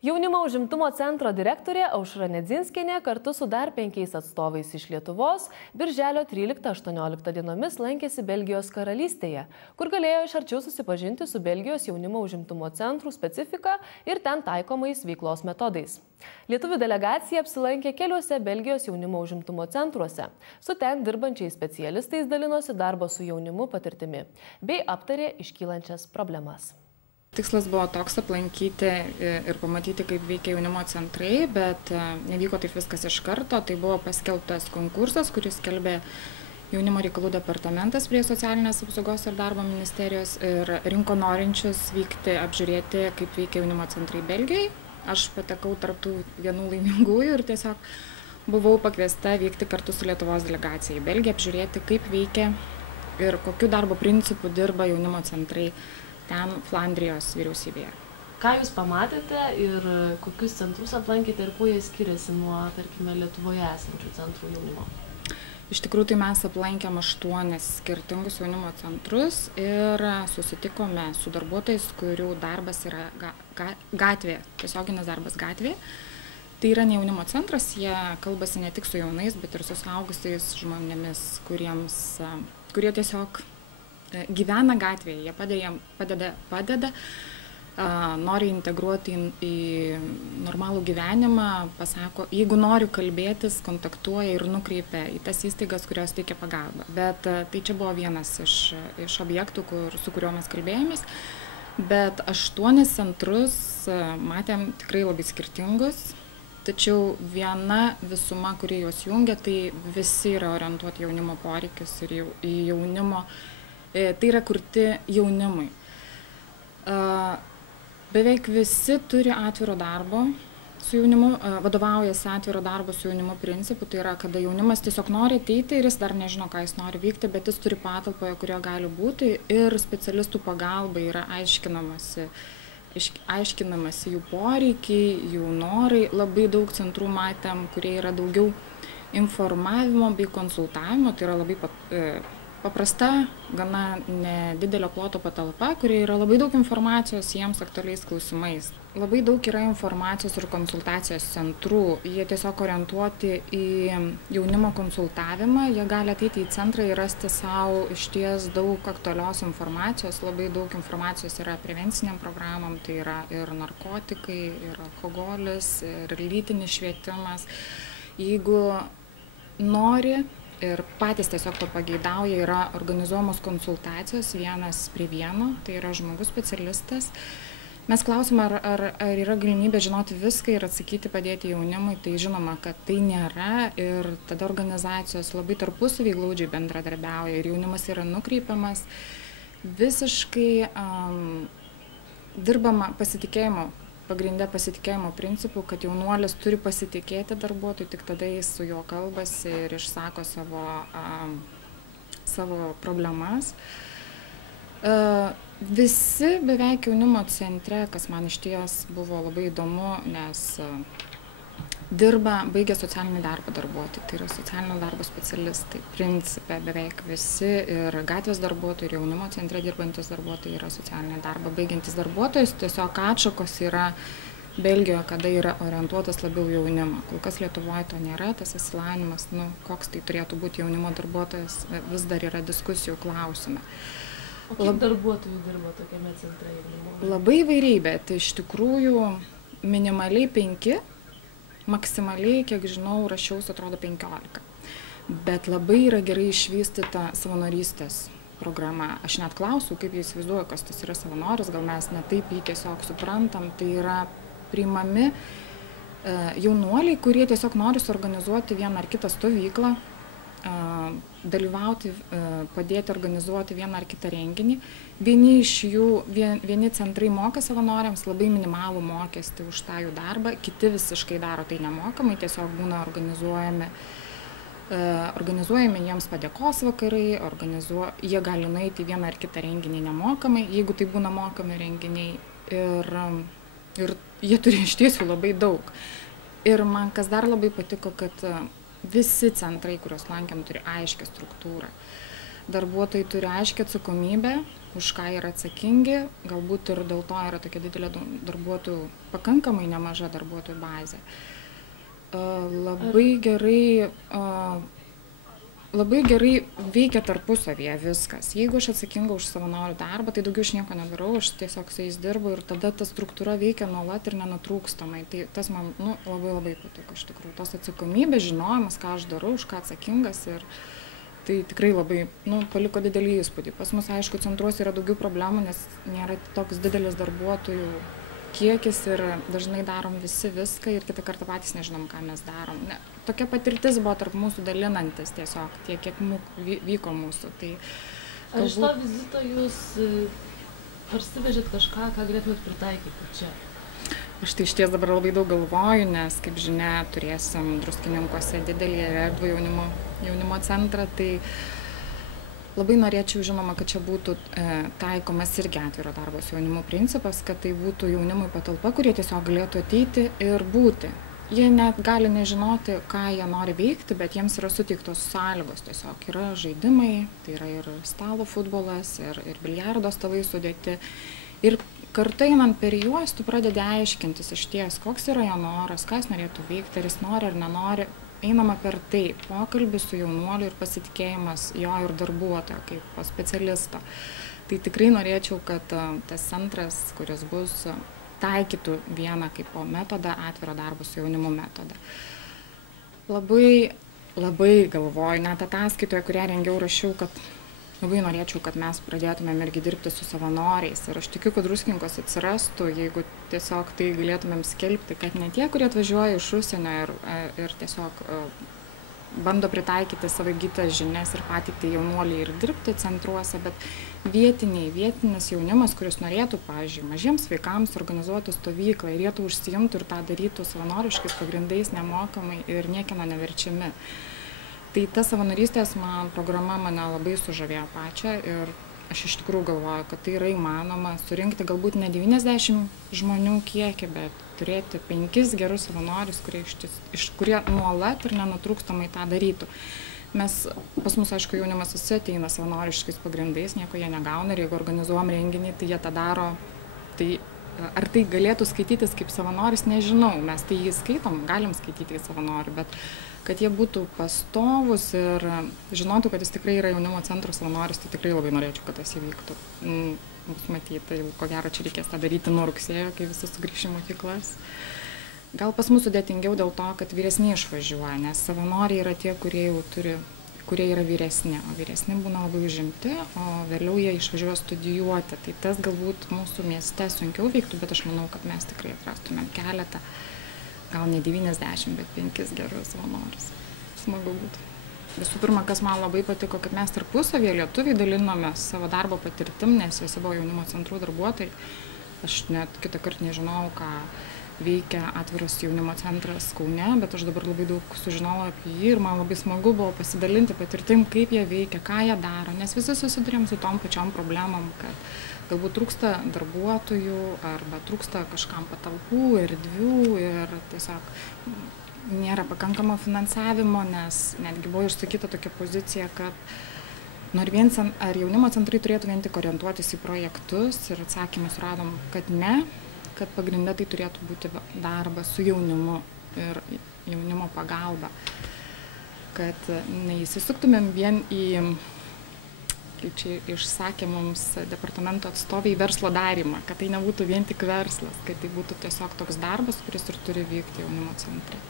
Jaunimo užimtumo centro direktorė Aušra Nedzinskienė kartu su dar 5 atstovais iš Lietuvos birželio 13-18 dienomis lankėsi Belgijos karalystėje, kur galėjo iš arčiau susipažinti su Belgijos jaunimo užimtumo centrų specifika ir ten taikomais veiklos metodais. Lietuvių delegacija apsilankė keliuose Belgijos jaunimo užimtumo centruose. Su ten dirbančiais specialistais dalinosi darbo su jaunimu patirtimi bei aptarė iškylančias problemas. Tikslas buvo toks aplankyti ir pamatyti, kaip veikia jaunimo centrai, bet nevyko taip viskas iš karto. Tai buvo paskelbtas konkursas, kuris skelbė Jaunimo reikalų departamentas prie socialinės apsaugos ir darbo ministerijos ir rinko norinčius vykti apžiūrėti, kaip veikia jaunimo centrai Belgijai. Aš patekau tarptų vienų laimingųjų ir tiesiog buvau pakviesta vykti kartu su Lietuvos delegacija į Belgiją, apžiūrėti, kaip veikia ir kokiu darbo principu dirba jaunimo centrai ten Flandrijos vyriausybėje. Ką Jūs pamatėte ir kokius centrus aplankėte ir kuo jie skiriasi nuo, tarkime, Lietuvoje esančių centrų jaunimo? Iš tikrųjų, tai mes aplankėm 8 skirtingus jaunimo centrus ir susitikome su darbuotojais, kurių darbas yra gatvėje, tiesioginis darbas gatvėje. Tai yra ne jaunimo centras, jie kalbasi ne tik su jaunais, bet ir su suaugusiais žmonėmis, kurie tiesiog gyvena gatvėje, jie padeda, nori integruoti į normalų gyvenimą, pasako, jeigu nori kalbėtis, kontaktuoja ir nukreipia į tas įstaigas, kurios teikia pagalbą. Bet tai čia buvo vienas iš objektų, su kuriuo mes kalbėjomės. Bet 8 centrus matėm tikrai labai skirtingus. Tačiau viena visuma, kuri juos jungia, tai visi yra orientuoti jaunimo poreikius ir į jaunimo. Tai yra kurti jaunimui. Beveik visi turi atviro darbo su jaunimu, vadovaujasi atviro darbo su jaunimu principu, tai yra, kada jaunimas tiesiog nori ateiti ir jis dar nežino, ką jis nori vykti, bet jis turi patalpoje, kurioje gali būti ir specialistų pagalba yra aiškinamasi jų poreikiai, jų norai. Labai daug centrų matėm, kurie yra daugiau informavimo bei konsultavimo, tai yra labai paprasta, gana nedidelio ploto patalpa, kurioje yra labai daug informacijos jiems aktualiais klausimais. Labai daug yra informacijos ir konsultacijos centrų. Jie tiesiog orientuoti į jaunimo konsultavimą. Jie gali ateiti į centrą ir rasti savo išties daug aktualios informacijos. Labai daug informacijos yra prevenciniam programam, tai yra ir narkotikai, ir alkoholis, ir lytinis švietimas. Jeigu nori ir patys tiesiog to pageidauja, yra organizuojamos konsultacijos 1 prie 1, tai yra žmogus specialistas. Mes klausim, ar yra galimybė žinoti viską ir atsakyti, padėti jaunimui, tai žinoma, kad tai nėra ir tada organizacijos labai tarpusavy glaudžiai bendradarbiauja ir jaunimas yra nukreipiamas. Visiškai dirbama pagrindė pasitikėjimo principų, kad jaunuolis turi pasitikėti darbuotojui, tik tada jis su juo kalbasi ir išsako savo problemas. Visi beveik jaunimo centre, kas man išties buvo labai įdomu, nes baigė socialinį darbą darbuotojai, tai yra socialinio darbo specialistai. Principe beveik visi ir gatvės darbuotojai, ir jaunimo centre dirbantis darbuotojai yra socialinį darbą baigiantis darbuotojas. Tiesiog atšakos yra Belgijoje, kada yra orientuotas labiau jaunimą. Kol kas Lietuvoje to nėra, tas išsilavinimas, koks tai turėtų būti jaunimo darbuotojas, vis dar yra diskusijų klausime. O kiek darbuotojų dirba tokiame centre jaunimo? Labai įvairiai, bet iš tikrųjų minimaliai 5. Maksimaliai, kiek žinau, rašiausi, atrodo 15. Bet labai yra gerai išvystyta savanorystės programa. Aš net klausiu, kaip jie įsivaizduoja, kas tas yra savanoris, gal mes ne taip jį tiesiog suprantam. Tai yra priimami jaunuoliai, kurie tiesiog nori suorganizuoti vieną ar kitą stovyklą, dalyvauti, padėti organizuoti vieną ar kitą renginį. Vieni centrai moka savanoriams labai minimalų mokestį už tą jų darbą, kiti visiškai daro tai nemokamai, tiesiog būna organizuojami jiems padėkos vakarai, jie gali nueiti vieną ar kitą renginį nemokamai, jeigu tai būna mokami renginiai ir jie turi iš tiesų labai daug. Ir man kas dar labai patiko, kad visi centrai, kuriuos lankėm, turi aiškią struktūrą. Darbuotojai turi aiškią atsakomybę, už ką yra atsakingi, galbūt ir dėl to yra tokia didelė darbuotojų, pakankamai nemaža darbuotojų bazė. Labai gerai veikia tarpusavyje viskas. Jeigu aš atsakinga už savanorių darbą, tai daugiau aš nieko nedarau, aš tiesiog su jais dirbu ir tada ta struktūra veikia nuolat ir nenutrūkstamai. Tai tas man labai patiko iš tikrųjų. Tos atsakomybės, žinojimas, ką aš darau, už ką atsakingas ir tai tikrai labai paliko didelį įspūdį. Pas mus, aišku, centruose yra daugiau problemų, nes nėra toks didelis darbuotojų kiekis ir dažnai darom visi viską ir kitą kartą patys nežinom, ką mes darom. Tokia patirtis buvo tarp mūsų dalinantis tiesiog, tiek kiek vyko mūsų. Tai Ar iš to vizito jūs parsivežėt kažką, ką galėtumėt pritaikyti čia? Aš tai išties dabar labai daug galvoju, nes, kaip žinia, turėsim Druskininkuose didelį erdvų jaunimo centrą, tai labai norėčiau, žinoma, kad čia būtų taikomas irgi atviro darbo su jaunimu principas, kad tai būtų jaunimui patalpa, kurie tiesiog galėtų ateiti ir būti. Jie net gali nežinoti, ką jie nori veikti, bet jiems yra suteiktos sąlygos. Tiesiog yra žaidimai, tai yra ir stalo futbolas, ir biliardo stalai sudėti. Ir kartu einant per juos, tu pradedi aiškintis iš ties, koks yra jo noras, ką jis norėtų veikti, ar jis nori ar nenori. Einama per tai, pokalbis su jaunuoliu ir pasitikėjimas jo ir darbuotojo kaip specialisto. Tai tikrai norėčiau, kad tas centras, kuris bus, taikytų vieną kaip metodą, atviro darbo su jaunimu metodą. Labai galvoju, net ataskaitoje, kurią rengiau, rašiau, kad labai norėčiau, kad mes pradėtumėm irgi dirbti su savanoriais. Ir aš tikiu, kad Druskininkuose atsirastų, jeigu tiesiog tai galėtumėm skelbti, kad ne tie, kurie atvažiuoja iš užsienio ir tiesiog bando pritaikyti savo įgytas žinias ir patikti jaunuoliai ir dirbti centruose, bet vietinis jaunimas, kuris norėtų, pavyzdžiui, mažiems vaikams organizuoti stovyklą ir jie to užsiimtų ir tą darytų savanoriškais pagrindais, nemokamai ir niekieno neverčiami. Tai ta savanorystės programa mane labai sužavėjo pačią ir aš iš tikrųjų galvoju, kad tai yra įmanoma surinkti galbūt ne 90 žmonių kiekį, bet turėti 5 gerus savanorius, kurie nuolat ir nenutrūkstamai tą darytų. Pas mus, aišku, jaunimas visi ateina savanoriškais pagrindais, nieko jie negauna ir jeigu organizuojam renginį, tai jie tą daro. Tai ar tai galėtų skaitytis kaip savanoris, nežinau, mes tai jį skaitom, galim skaityti kaip savanorių, bet kad jie būtų pastovus ir žinotų, kad jis tikrai yra jaunimo centro savanoris, tai tikrai labai norėčiau, kad tas įvyktų. Bus matyti, tai ko gero čia reikės tą daryti nuo rugsėjo, kai visi sugrįš į mokyklas. Gal pas mus sudėtingiau dėl to, kad vyresni išvažiuoja, nes savanoriai yra tie, kurie yra vyresni, o vyresni būna labai užimti, o vėliau jie išvažiuoja studijuoti. Tai tas galbūt mūsų mieste sunkiau veiktų, bet aš manau, kad mes tikrai atrastumėm keletą, gal ne 90, bet 5 gerus savanorius. Smagu būtų. Visų pirma, kas man labai patiko, kad mes tarpusavėje lietuviai dalinomės savo darbo patirtim, nes visi buvo jaunimo centrų darbuotojai. Aš net kitą kartą nežinau, ką veikia atviras jaunimo centras Kaune, bet aš dabar labai daug sužinojau apie jį ir man labai smagu buvo pasidalinti patirtim, kaip jie veikia, ką jie daro, nes visi susidurėm su tom pačiom problemom, kad galbūt trūksta darbuotojų arba trūksta kažkam patalpų, erdvių ir tiesiog nėra pakankamo finansavimo, nes netgi buvo išsakyta tokia pozicija, kad ar jaunimo centrai turėtų vien tik orientuotis į projektus ir atsakymus radom, kad ne, kad pagrinde tai turėtų būti darbas su jaunimu ir jaunimo pagalba, kad neįsisuktumėm vien į, kaip čia išsakė mums departamento atstovai, verslo darymą, kad tai nebūtų vien tik verslas, kad tai būtų tiesiog toks darbas, kuris ir turi vykti jaunimo centre.